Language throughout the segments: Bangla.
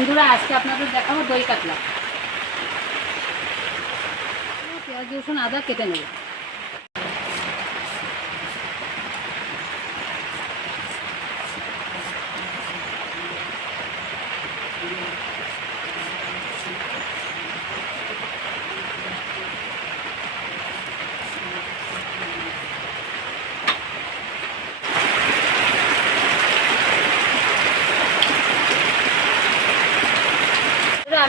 বন্ধুরা আজকে আপনাদের দেখাবো দই কাতলা। পেঁয়াজ রসুন আদা কেটে নেব।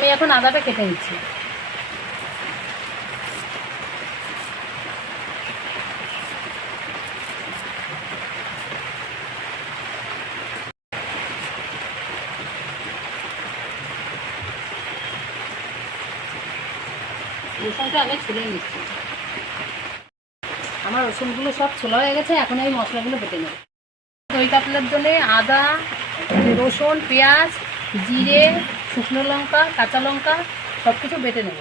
আমি এখন আদাটা কেটে নিচ্ছি। রসুনটা আমি ছুলে আমার রসুনগুলো সব ছোলা হয়ে গেছে, এখন আমি মশলাগুলো বেটে নেব। দই কাতলার জন্য আদা, রসুন, পেঁয়াজ, জিরে শুকনো লঙ্কা কাঁচা লঙ্কা সব কিছু বেটে নেব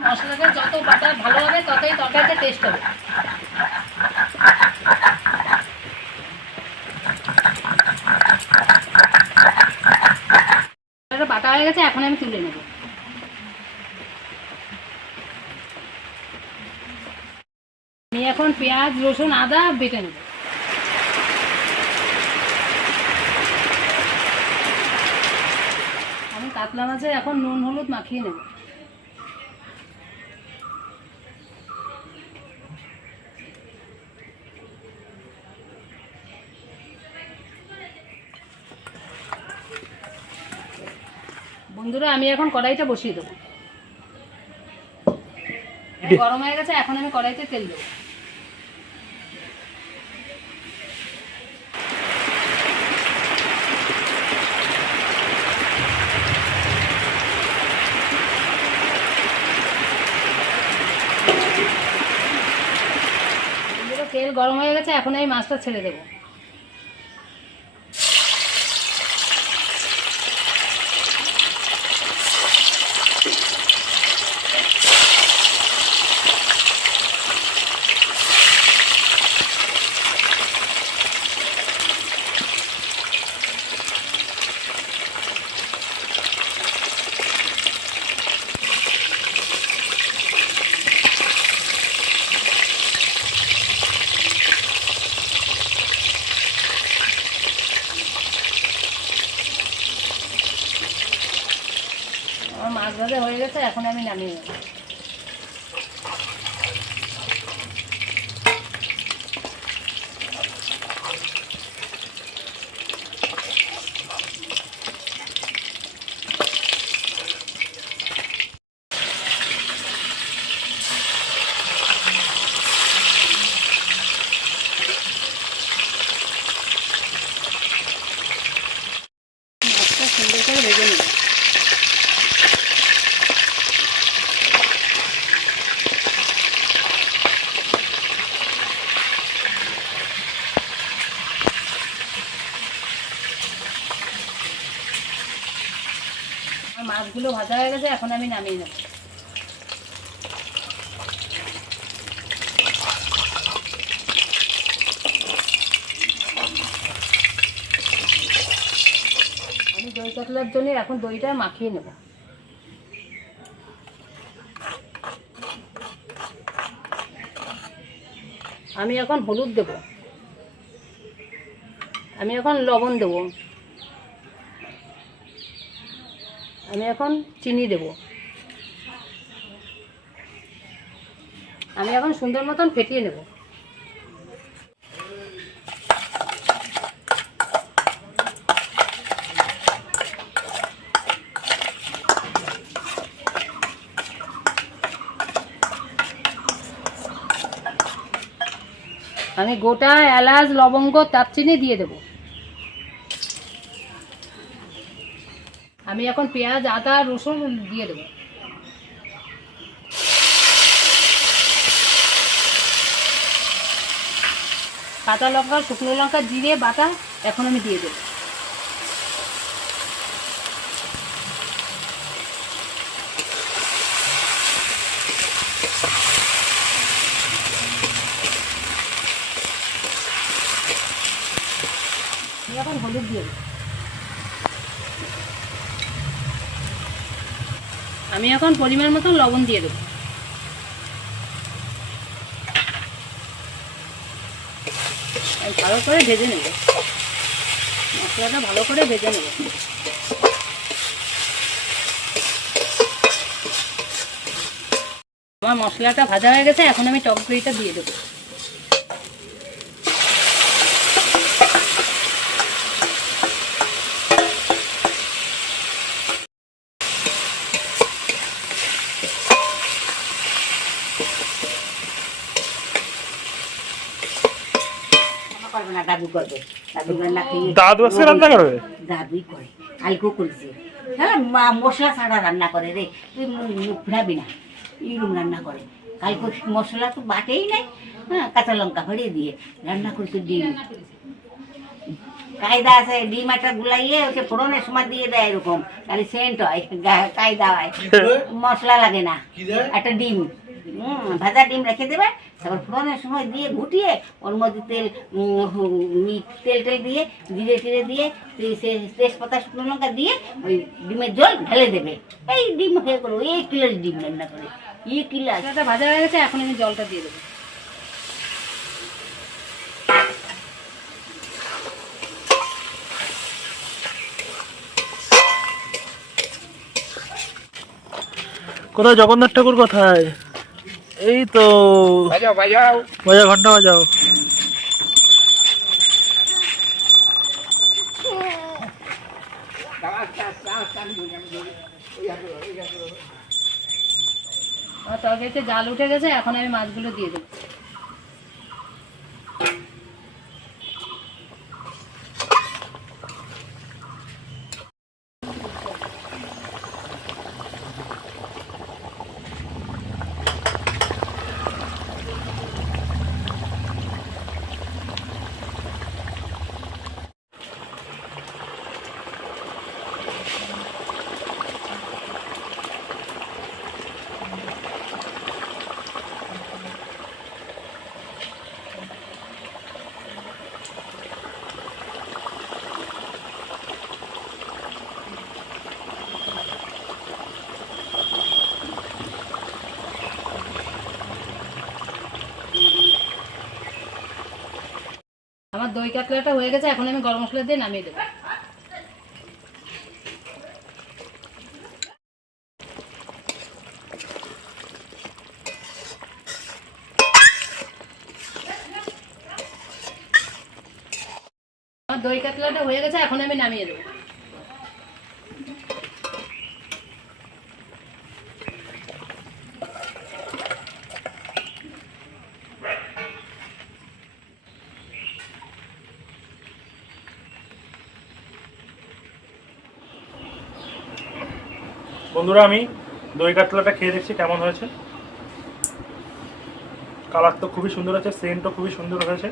মশলাটা যত বাটা ভালো হবে ততই তরকারিটা টেস্ট হবে এটা বাটা হয়ে গেছে, এখন আমি তুলে নেব। আমি এখন পেঁয়াজ, রসুন, আদা বেটে নেব। আমি কাতলা মাছে এখন নুন, হলুদ মাখিয়ে নেব। বন্ধুরা আমি এখন কড়াইটা বসিয়ে দেবো। গরম হয়ে গেছে এখন আমি কড়াইতে তেল দেবো। তেল গরম হয়ে গেছে এখন আমি মাছটা ছেড়ে দেবো আমার মাছ ভাজা হয়ে গেছে এখন আমি নামিয়ে নেব মাছটা সুন্দর করে ভেজে নেব আমার মাছগুলো ভাজা হয়ে গেছে, এখন আমি নামিয়ে নেব। আমি দই কাতলার জন্য এখন দইটা মাখিয়ে নেব। আমি এখন হলুদ দেব। আমি এখন লবণ দেব। আমি এখন চিনি দেব। আমি এখন সুন্দর মতন ফেটিয়ে নেব। আমি গোটা এলাচ, লবঙ্গ, দারচিনি দিয়ে দেব। আমি এখন পেঁয়াজ, আদা, রসুন দিয়ে দেবো। কাঁচা লঙ্কা, শুকনো লঙ্কা, জিরে, বাটা এখন আমি দিয়ে দেবো আমি এখন হলুদ দিয়ে দেবো আমি এখন পরিমাণ মতো লবণ দিয়ে দেবো। ভালো করে ভেজে নেব। মশলাটা ভালো করে ভেজে নেব। আমার মশলাটা ভাজা হয়ে গেছে, এখন আমি টক দইটা দিয়ে দেবো। না দাদু করবে। দাদু রান্না খেয়ে দাদু আজকে রান্না করবে? দাদুই করে। কালকেও করেছে। হ্যাঁ মা- মশলা ছাড়া রান্না করে রে। তুই মুখ না। এইরকম রান্না করে। কালকে মশলা তো বাটেই নাই। হ্যাঁ কাঁচা লঙ্কা ভরিয়ে দিয়ে রান্না করেছে ডিম। কায়দা আছে ডিম একটা গুলাইয়ে ওকে ফোড়নের সময় দিয়ে দেয় এরকম। খালি সেন্ট হয় কায়দা হয়। মশলা লাগে না। একটা ডিম। ভাজা ডিম রেখে দেবে তারপর ফোড়নের সময় দিয়ে ঘুটিয়ে ওর মধ্যে তেল তেল টেল দিয়ে জিরে টিরে দিয়ে সে- তেজপাতা শুকনো লঙ্কা দিয়ে ওই ডিমের জল ঢেলে দেবে। এই ডিম হয়ে গেলো এই কিলোর ডিম রান্না করে এই কিলো ভাজা হয়ে গেছে এখন আমি জলটা দিয়ে দেবো। কোথায় জগন্নাথ ঠাকুর কোথায়? এই তো বাজাও বাজাও। বাজাও ঘণ্টা বাজাও। জাল উঠে গেছে এখন আমি মাছগুলো দিয়ে দেবো আমার দই কাতলাটা হয়ে গেছে, এখন আমি গরম মশলা দিয়ে নামিয়ে দেবো। দই কাতলাটা হয়ে গেছে, এখন আমি নামিয়ে দেবো। বন্ধুরা, আমি দই কাতলাটা খেয়ে দেখছি কেমন হয়েছে। কালার তো খুবই সুন্দর আছে সেন্টও খুবই সুন্দর হয়েছে।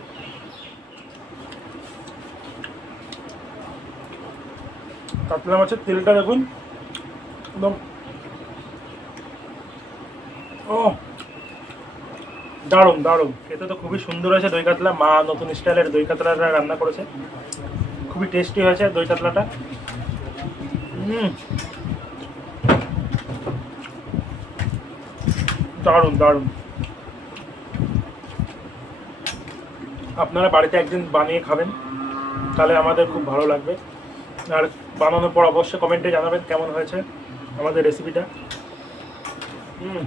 কাতলা মাছের তেলটা দেখুন, একদম। ও, দারুণ দারুণ। খেতে তো খুবই সুন্দর হয়েছে দই কাতলা। মা নতুন স্টাইলের দই কাতলাটা রান্না করেছে। খুবই টেস্টি হয়েছে দই কাতলাটা। হুম। দারুণ দারুণ। আপনারা বাড়িতে একদিন বানিয়ে খাবেন, তাহলে আমাদের খুব ভালো লাগবে। আর বানানোর পর অবশ্যই কমেন্টে জানাবেন কেমন হয়েছে আমাদের রেসিপিটা হুম।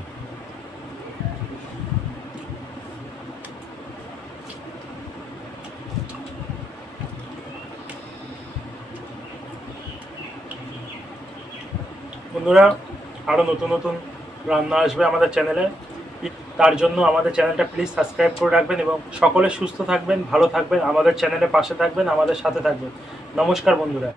বন্ধুরা আরও নতুন নতুন রান্না আসবে আমাদের চ্যানেলে, তার জন্য আমাদের চ্যানেলটা প্লিজ সাবস্ক্রাইব করে রাখবেন এবং সকলে সুস্থ থাকবেন, ভালো থাকবেন, আমাদের চ্যানেলে পাশে থাকবেন, আমাদের সাথে থাকবেন। নমস্কার বন্ধুরা।